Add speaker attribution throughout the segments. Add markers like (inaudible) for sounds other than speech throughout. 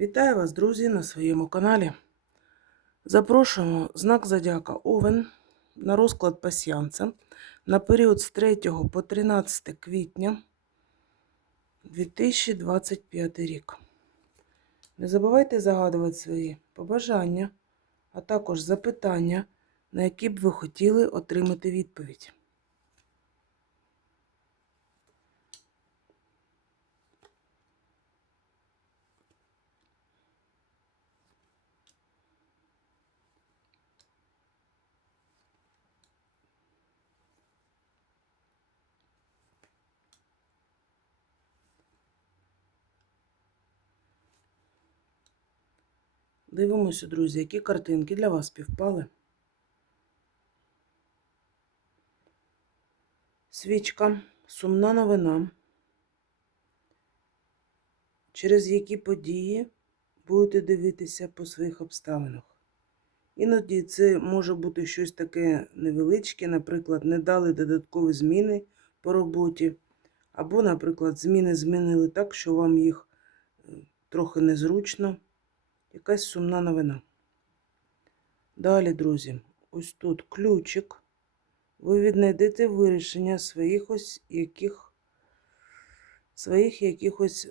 Speaker 1: Вітаю вас, друзі, на своєму каналі. Запрошуємо знак Зодіака Овен на розклад пасіянця на період з 3 по 13 квітня 2025 рік. Не забувайте загадувати свої побажання, а також запитання, на які б ви хотіли отримати відповідь. Дивимося, друзі, які картинки для вас співпали. Свічка, сумна новина. Через які події будете дивитися по своїх обставинах. Іноді це може бути щось таке невеличке, наприклад, не дали додаткові зміни по роботі, або, наприклад, зміни змінили так, що вам їх е, трохи незручно. Якась сумна новина. Далі, друзі, ось тут ключик. Ви віднайдете вирішення своїх ось яких, своїх якихось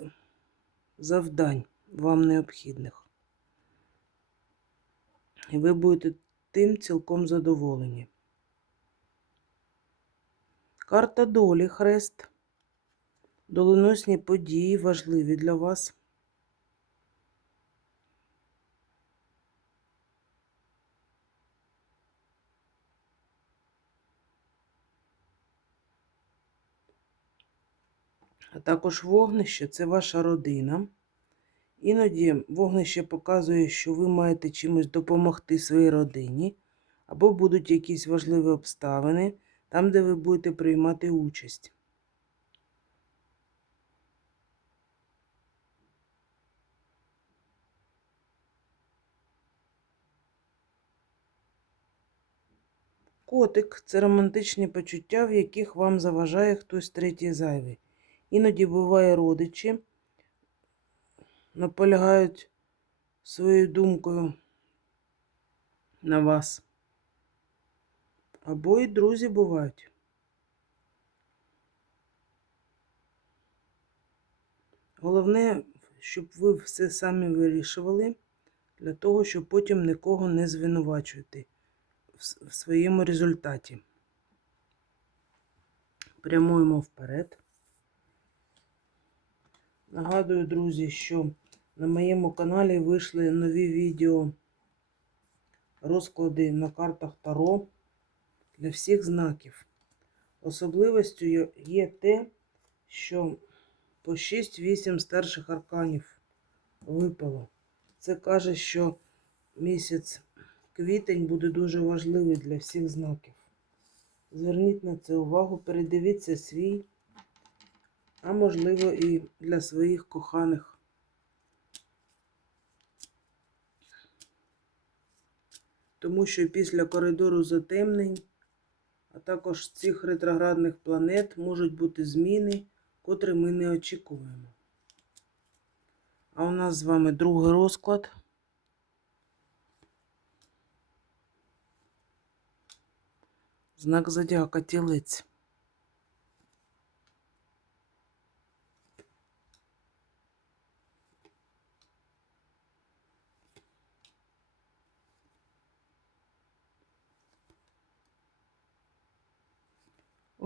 Speaker 1: завдань вам необхідних. І ви будете тим цілком задоволені. Карта долі, хрест. Доленосні події важливі для вас. А також вогнище це ваша родина. Іноді вогнище показує, що ви маєте чимось допомогти своїй родині, або будуть якісь важливі обставини там, де ви будете приймати участь. Котик це романтичні почуття, в яких вам заважає хтось третій зайвий. Іноді буває родичі, наполягають своєю думкою на вас. Або і друзі бувають. Головне, щоб ви все самі вирішували, для того, щоб потім нікого не звинувачувати в своєму результаті. Прямуємо вперед. Нагадую, друзі, що на моєму каналі вийшли нові відео розклади на картах Таро для всіх знаків. Особливістю є те, що по 6-8 старших арканів випало. Це каже, що місяць квітень буде дуже важливий для всіх знаків. Зверніть на це увагу, передивіться свій а можливо, і для своїх коханих. Тому що після коридору затемнень, а також цих ретроградних планет можуть бути зміни, котрі ми не очікуємо. А у нас з вами другий розклад. Знак зодіака тілець.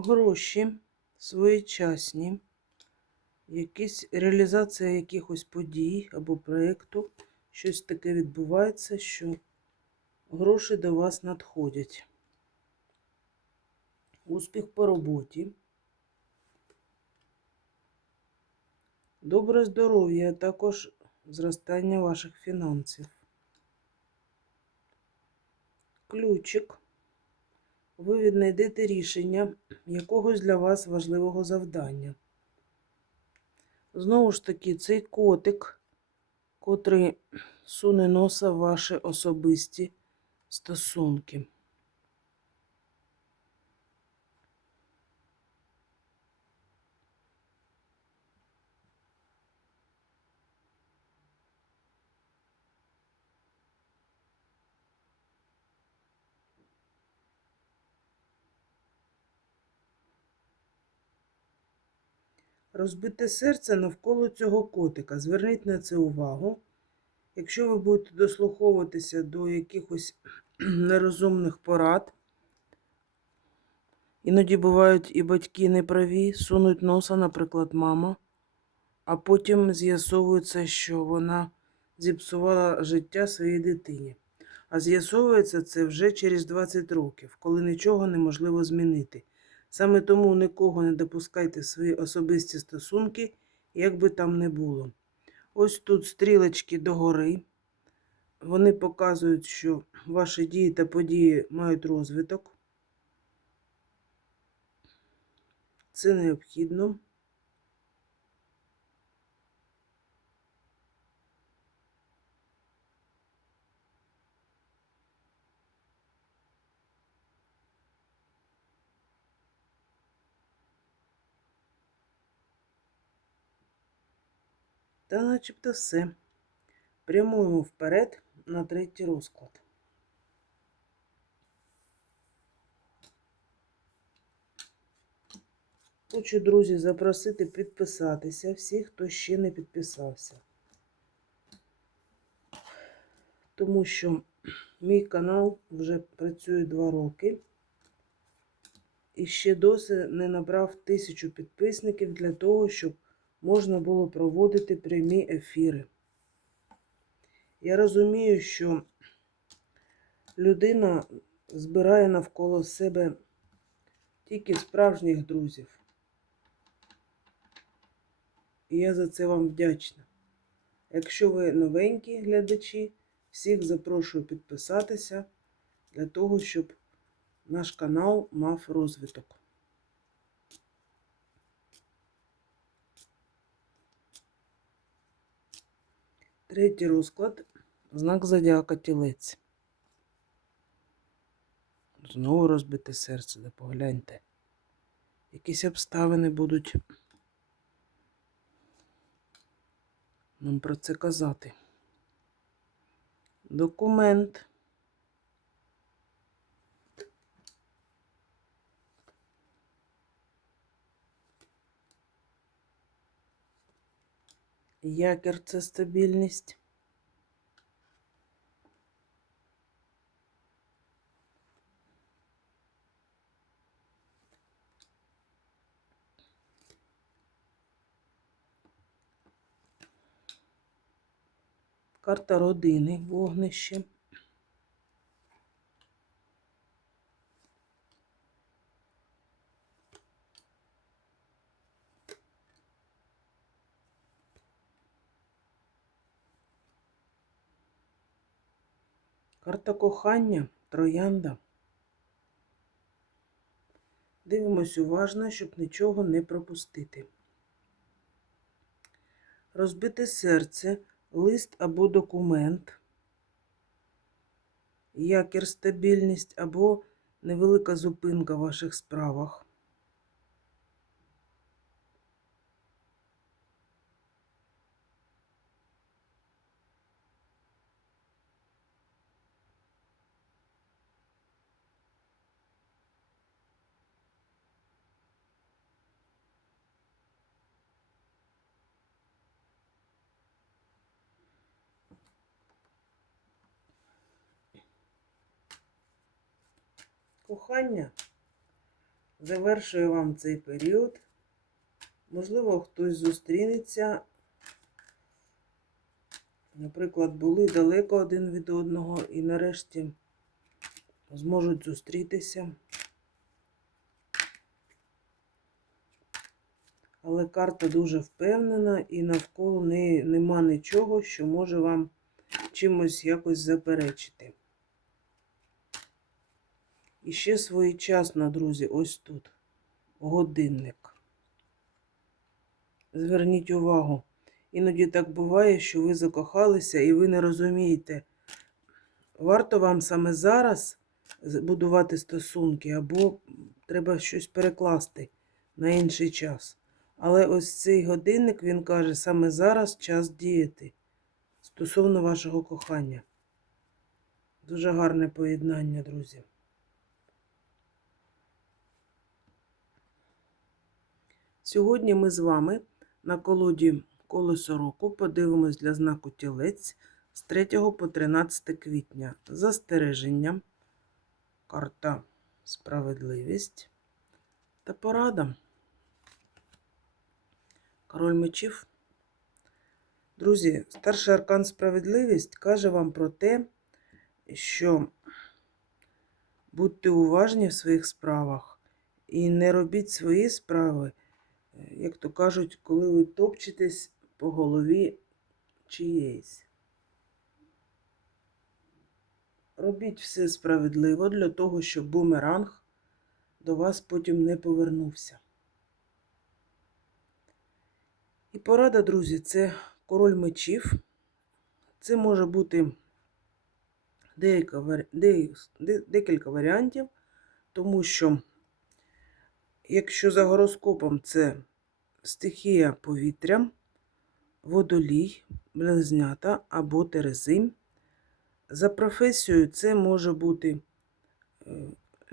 Speaker 1: Гроші своєчасні, якісь реалізація якихось подій або проєкту, щось таке відбувається, що гроші до вас надходять. Успіх по роботі. Добре здоров'я, а також зростання ваших фінансів. Ключик ви віднайдете рішення якогось для вас важливого завдання. Знову ж таки, цей котик, котрий суне носа в ваші особисті стосунки. Розбите серце навколо цього котика. Зверніть на це увагу. Якщо ви будете дослуховуватися до якихось (clears throat) нерозумних порад, іноді бувають і батьки неправі, сунуть носа, наприклад, мама, а потім з'ясовується, що вона зіпсувала життя своїй дитині. А з'ясовується це вже через 20 років, коли нічого неможливо змінити. Саме тому нікого не допускайте в свої особисті стосунки, як би там не було. Ось тут стрілочки догори. Вони показують, що ваші дії та події мають розвиток. Це необхідно. Та начебто все. Прямуємо вперед на третій розклад. Хочу, друзі, запросити підписатися всіх, хто ще не підписався. Тому що мій канал вже працює два роки і ще досі не набрав тисячу підписників для того, щоб можна було проводити прямі ефіри. Я розумію, що людина збирає навколо себе тільки справжніх друзів. І я за це вам вдячна. Якщо ви новенькі глядачі, всіх запрошую підписатися для того, щоб наш канал мав розвиток. Третій розклад знак зодіака тілець. Знову розбите серце, де погляньте. Якісь обставини будуть нам про це казати. Документ. Якір це стабільність. Карта родини, вогнище. Карта кохання, троянда. Дивимось уважно, щоб нічого не пропустити. Розбите серце, лист або документ, якір стабільність або невелика зупинка в ваших справах. Кохання завершує вам цей період. Можливо, хтось зустрінеться. Наприклад, були далеко один від одного і нарешті зможуть зустрітися. Але карта дуже впевнена і навколо неї нема нічого, що може вам чимось якось заперечити. І ще своєчасно, друзі, ось тут годинник. Зверніть увагу. Іноді так буває, що ви закохалися і ви не розумієте, варто вам саме зараз будувати стосунки, або треба щось перекласти на інший час. Але ось цей годинник, він каже, саме зараз час діяти стосовно вашого кохання. Дуже гарне поєднання, друзі. Сьогодні ми з вами На колоді колесо року подивимось для знаку тілець з 3 по 13 квітня. Застереження, карта справедливість та порада. Король мечів. Друзі, старший аркан справедливість каже вам про те, що будьте уважні в своїх справах і не робіть свої справи, як то кажуть, коли ви топчетесь по голові чиєїсь. Робіть все справедливо для того, щоб бумеранг до вас потім не повернувся. І порада, друзі, це король мечів. Це може бути деяка, декілька варіантів, тому що, якщо за гороскопом це стихія повітря, водолій, близнята або терези, за професією це може бути е,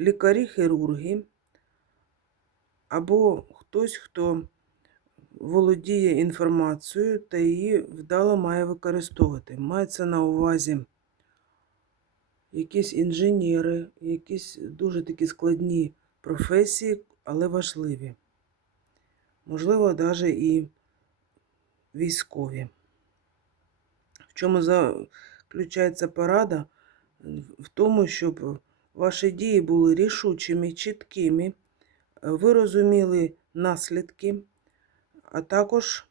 Speaker 1: лікарі-хірурги, або хтось, хто володіє інформацією та її вдало має використовувати. Мається на увазі якісь інженери, якісь дуже такі складні професії, але важливі. Можливо, навіть і військові. В чому заключається порада? В тому, щоб ваші дії були рішучими, чіткими, ви розуміли наслідки, а також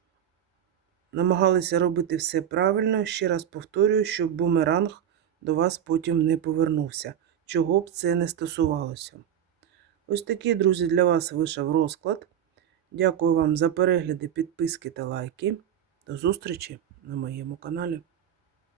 Speaker 1: намагалися робити все правильно. Ще раз повторюю, щоб бумеранг до вас потім не повернувся, чого б це не стосувалося. Ось такий, друзі, для вас вийшов розклад. Дякую вам за перегляди, підписки та лайки. До зустрічі на моєму каналі.